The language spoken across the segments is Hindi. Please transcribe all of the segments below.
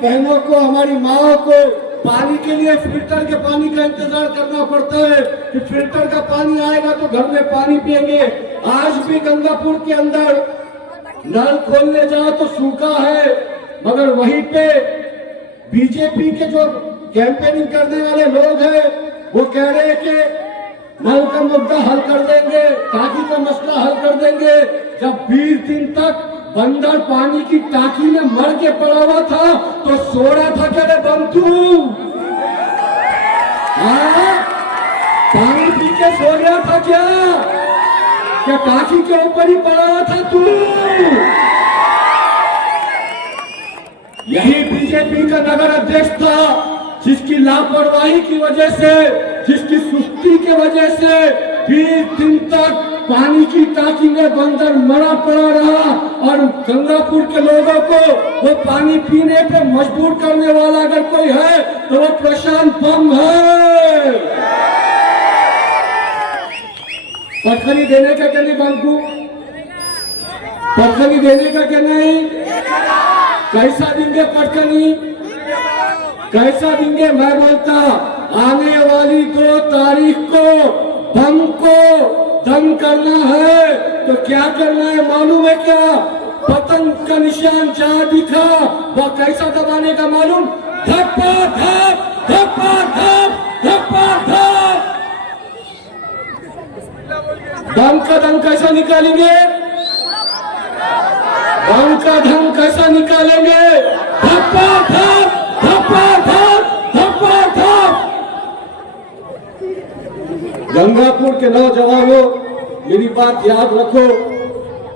बहनों को, हमारी माओ को पानी के लिए फिल्टर के पानी का इंतजार करना पड़ता है कि फिल्टर का पानी आएगा तो घर में पानी पिएंगे। आज भी गंगापुर के अंदर नल खोलने जाओ तो सूखा है, मगर वहीं पे बीजेपी के जो कैंपेनिंग करने वाले लोग हैं वो कह रहे हैं कि नल का मुद्दा हल कर देंगे, टांकी का मसला हल कर देंगे। जब 20 दिन तक बंदर पानी की टांकी में मर के पड़ा हुआ था तो सो रहा था क्या रे बंतू? पानी पी के सो गया था क्या टांकी के ऊपर ही पड़ा हुआ था तू? यही बीजेपी का नगर अध्यक्ष था जिसकी लापरवाही की वजह से, जिसकी सुस्ती की वजह से 20 दिन तक पानी की टांकी में बंदर मरा पड़ा रहा और गंगापुर के लोगों को वो पानी पीने पे मजबूर करने वाला अगर कोई है तो वो प्रशांत बम है। पटखनी देने का क्या नहीं बंकू? पटखनी देने का क्या नहीं? कैसा देंगे पटखनी? कैसा देंगे? मैं बोलता आने वाली 2 तारीख को बम को दम करना है तो क्या करना है मालूम है क्या? पतंग का निशान जहां दिखा वह कैसा दबाने का मालूम? धप्पा धप धप्पा धप धप्पा धप। दम का दम कैसा निकालेंगे? दम का दम कैसा निकालेंगे? धप्पा धप धप्पा धप धप्पा धप। गंगापुर के नौजवानों मेरी बात याद रखो,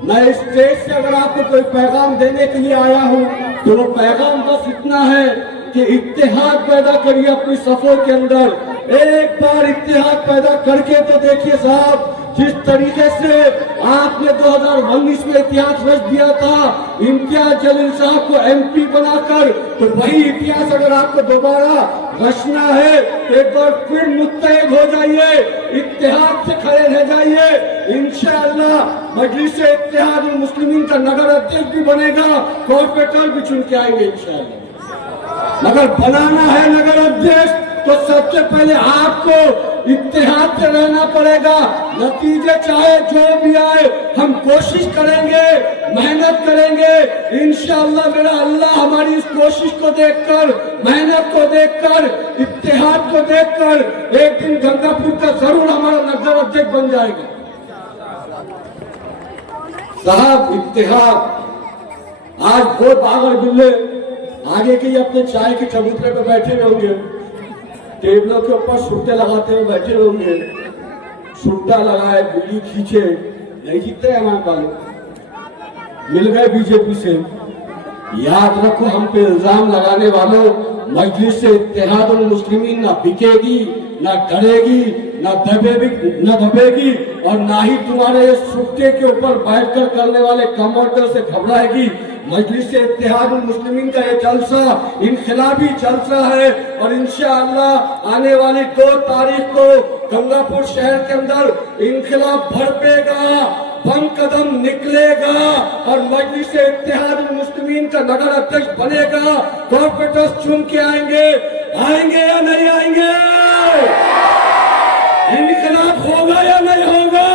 मैं इस स्टेज से अगर आपको कोई पैगाम देने के लिए आया हूं तो वो पैगाम बस इतना है कि इत्तेहाद पैदा करिए अपनी सफों के अंदर। एक बार इत्तेहाद पैदा करके तो देखिए साहब, जिस तरीके से आपने 2019 में इतिहास रच दिया था इम्तियाज जलील साहब को एमपी बनाकर, तो वही इतिहास अगर आपको दोबारा रचना है एक बार फिर मुत्तहिद हो जाइए, इत्तेहाद से खड़े रह जाइए। इंशाअल्लाह मजलिस-ए इत्तेहादुल मुस्लिमीन का नगर अध्यक्ष भी बनेगा, कॉर्पोरेटर भी चुन के आएंगे इंशाअल्लाह। मगर बनाना है नगर अध्यक्ष तो सबसे पहले आपको इत्तेहाद से रहना पड़ेगा। नतीजे चाहे जो भी आए हम कोशिश करेंगे, मेहनत करेंगे इंशाअल्लाह। मेरा अल्लाह हमारी इस कोशिश को देखकर, मेहनत को देखकर, इत्तेहाद को देखकर एक दिन गंगापुर का जरूर हमारा नगर अध्यक्ष बन जाएगा। साहब इत्तेहाद आज बहुत बागर बिल्ले आगे के अपने चाय के चबूतरे पे बैठे होंगे, टेबलों के ऊपर सुट्टे लगाते हुए बैठे होंगे, सुट्टा लगाए बिल्ली खींचे, नहीं जीतते हैं हमारे वाले, मिल गए बीजेपी से। याद रखो हम पे इल्जाम लगाने वालों, मजलिस-ए इत्तेहादुल मुस्लिमीन ना बिकेगी, ना डरेगी, ना दबेगी और ना ही तुम्हारे सुट्टे के ऊपर बैठकर करने वाले कमर्डर से घबराएगी। मजलिस-ए इत्तेहादुल मुस्लिमीन का ये जलसा इनकलाबी जलसा है और इंशाअल्लाह आने वाली 2 तारीख को गंगापुर शहर के अंदर इनकलाब भड़केगा, बम कदम निकलेगा और मजलिस-ए इत्तेहादुल मुस्लिमीन का नगर अध्यक्ष बनेगा। कॉर्पोरेटर्स चुन के आएंगे या नहीं आएंगे? इनकलाब होगा या नहीं होगा?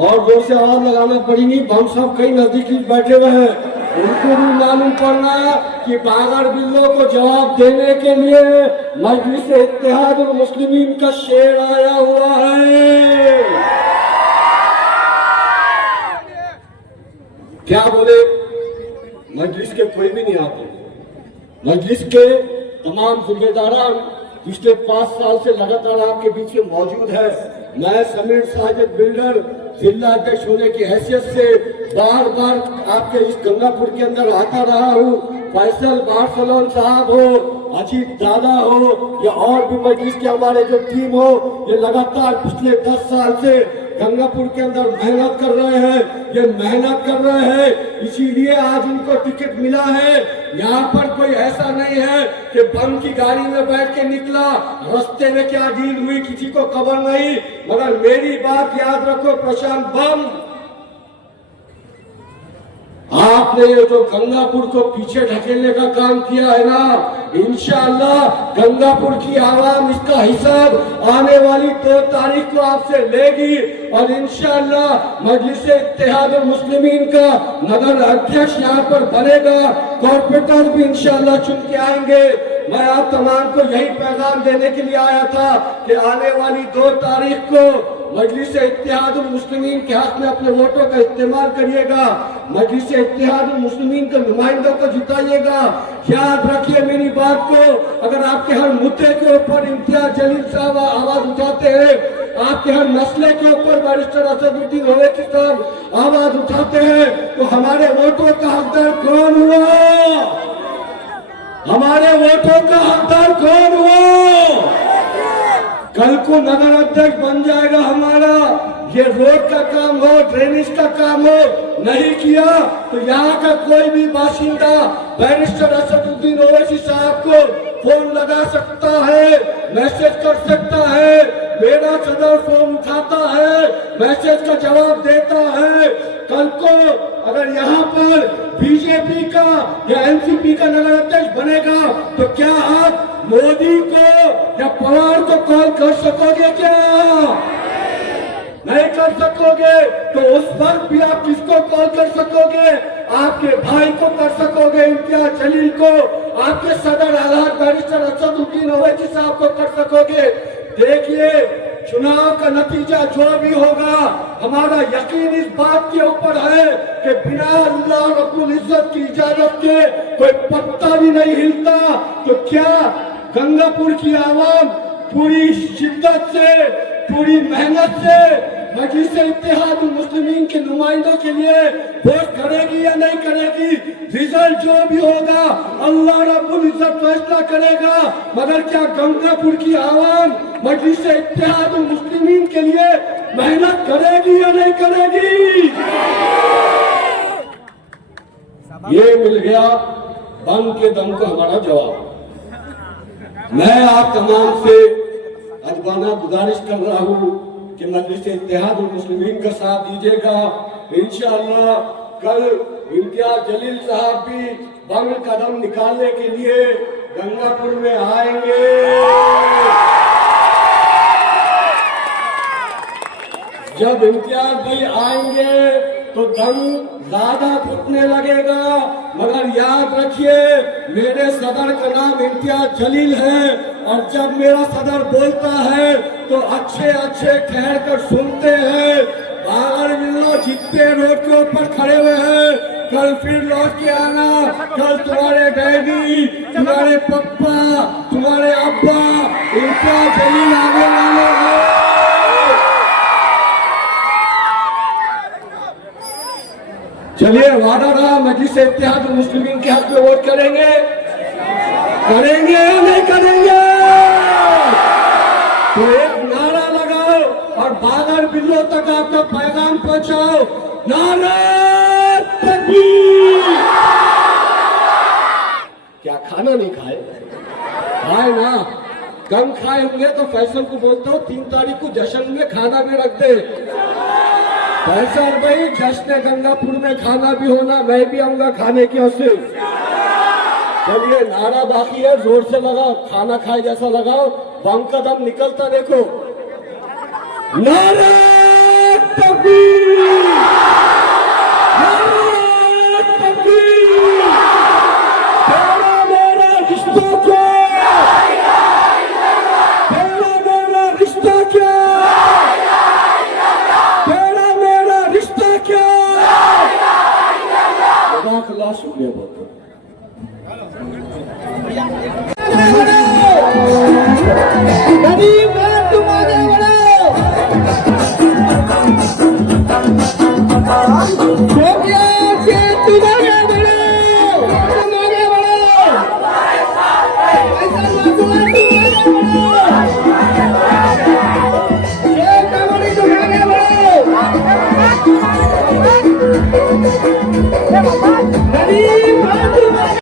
और जोर से आवाज लगाना पड़ी नहीं, बम साहब कई नजदीक बैठे हुए हैं, उनको भी मालूम पड़ना कि बागर बिल्लों को जवाब देने के लिए मजलिस-ए इत्तेहादुल मुस्लिमीन का शेर आया हुआ है। क्या बोले? मजलिस के कोई भी नहीं आते, मजलिस के तमाम जिम्मेदारान पिछले 5 साल से लगातार आपके बीच में मौजूद है। मैं समीर साजिद बिल्डर जिला अध्यक्ष होने की हैसियत से बार बार आपके इस गंगापुर के अंदर आता रहा हूँ। फैसल बारसलोन साहब हो, अजीत दादा हो या और भी मजलिस के हमारे जो टीम हो, ये लगातार पिछले 10 साल से गंगापुर के अंदर मेहनत कर रहे हैं, ये मेहनत कर रहे हैं, इसीलिए आज इनको टिकट मिला है। यहाँ पर कोई ऐसा नहीं है कि बम की गाड़ी में बैठ के निकला, रास्ते में क्या डील हुई किसी को खबर नहीं। मगर मेरी बात याद रखो, प्रशांत बम आपने ये जो गंगापुर को पीछे ढकेलने का काम किया है ना, इंशाअल्लाह गंगापुर की आवाम इसका हिसाब आने वाली 2 तारीख को आपसे लेगी और इंशाअल्लाह मजलिस इत्तेहादुल मुस्लिमीन का नगर अध्यक्ष यहाँ पर बनेगा, कॉर्पोरेटर भी इंशाअल्लाह चुन के आएंगे। मैं आप तमाम को यही पैगाम देने के लिए आया था कि आने वाली 2 तारीख को मजलिस इत्तेहादुल मुस्लिमीन के हक में अपने वोटों का इस्तेमाल करिएगा, मजलिस इत्तेहादुल मुस्लिमीन के नुमाइंदों को जिताइएगा। याद रखिए मेरी बात को, अगर आपके हर मुद्दे के ऊपर इम्तियाज जलील साहब आवाज उठाते हैं, आपके हर मसले के ऊपर बैरिस्टर असदुद्दीन ओवैसी साहब आवाज उठाते हैं, तो हमारे वोटों का हकदार कौन हुआ? हमारे वोटों का हकदार कौन हुआ? कल को नगर अध्यक्ष बन जाएगा हमारा, ये रोड का काम हो, ड्रेनेज का काम हो, नहीं किया तो यहाँ का कोई भी बाशिंदा बैरिस्टर असदुद्दीन ओवैसी साहब को फोन लगा सकता है, मैसेज कर सकता है, मेरा सदर फोन उठाता है, मैसेज का जवाब देता है। कल को अगर यहाँ पर बीजेपी का या एनसीपी का नगर अध्यक्ष बनेगा तो क्या आप मोदी को या पवार को कॉल कर सकोगे? क्या नहीं कर सकोगे तो उस वक्त भी आप किसको कॉल कर सकोगे? आपके भाई को कर सकोगे, इम्तियाज जलील को, आपके सदर आलहाज बैरिस्टर असदुद्दीन ओवैसी साहब को कर सकोगे। देखिए चुनाव का नतीजा जो भी होगा, हमारा यकीन इस बात के ऊपर है कि बिना अल्लाह रब्बुल इज्जत की इजाजत के कोई पत्ता भी नहीं हिलता। तो क्या गंगापुर की आवाम पूरी शिद्दत से, पूरी मेहनत से मजलिस इत्तेहादुल मुस्लिमीन के नुमाइंदों के लिए वोट करेगी या नहीं करेगी? रिजल्ट जो भी होगा अल्लाह रब्बुल इज्जत फैसला करेगा। मगर क्या गंगापुर की आवाम मजलिस इत्तेहादुल मुस्लिमीन के लिए मेहनत करेगी या नहीं करेगी? ये मिल गया दम के दम को हमारा जवाब। मैं आप तमाम से अजबाना गुजारिश कर रहा हूँ कि मजलिस इत्तेहादुल मुस्लिमीन का साथ दीजिएगा। इंशाअल्लाह कल इम्तियाज जलील साहब भी बंग कदम निकालने के लिए गंगापुर में आएंगे। जब इम्तियाज भाई आएंगे तो दम ज्यादा घुटने लगेगा। मगर याद रखिए मेरे सदर का नाम इम्तियाज जलील है और जब मेरा सदर बोलता है तो अच्छे अच्छे ठहर कर सुनते हैं। बागर मिलो जितने रोड के ऊपर खड़े हुए हैं, कल फिर लौट के आना। कल तुम्हारे डैडी, तुम्हारे पप्पा, तुम्हारे अब्बा इम्तियाज जलील आने वाले हैं। चलिए वादा रहा, मजलिस इत्तेहादुल मुस्लिमीन के हक में वोट करेंगे, करेंगे या नहीं करेंगे? तो एक नारा लगाओ और बागर बिल्लो तक आपका पैगाम पहुंचाओ, नारा तकबीर। क्या खाना नहीं खाए? खाए ना, कम खाए होंगे तो फैसल को बोलता हूँ 3 तारीख को जश्न में खाना भी रख दे। फैसल भाई जश्न गंगापुर में खाना भी होना, मैं भी आऊंगा खाने की वजह से। चलिए नारा बाकी है, जोर से लगाओ, खाना खाए जैसा लगाओ, बम का दम निकलता देखो। नारा तकबीर, नारा तकबीर। तेरा मेरा रिश्ता क्या, तेरा मेरा रिश्ता क्या, तेरा मेरा रिश्ता क्या। अल्लाह शुक्रिया बहुत बहुत।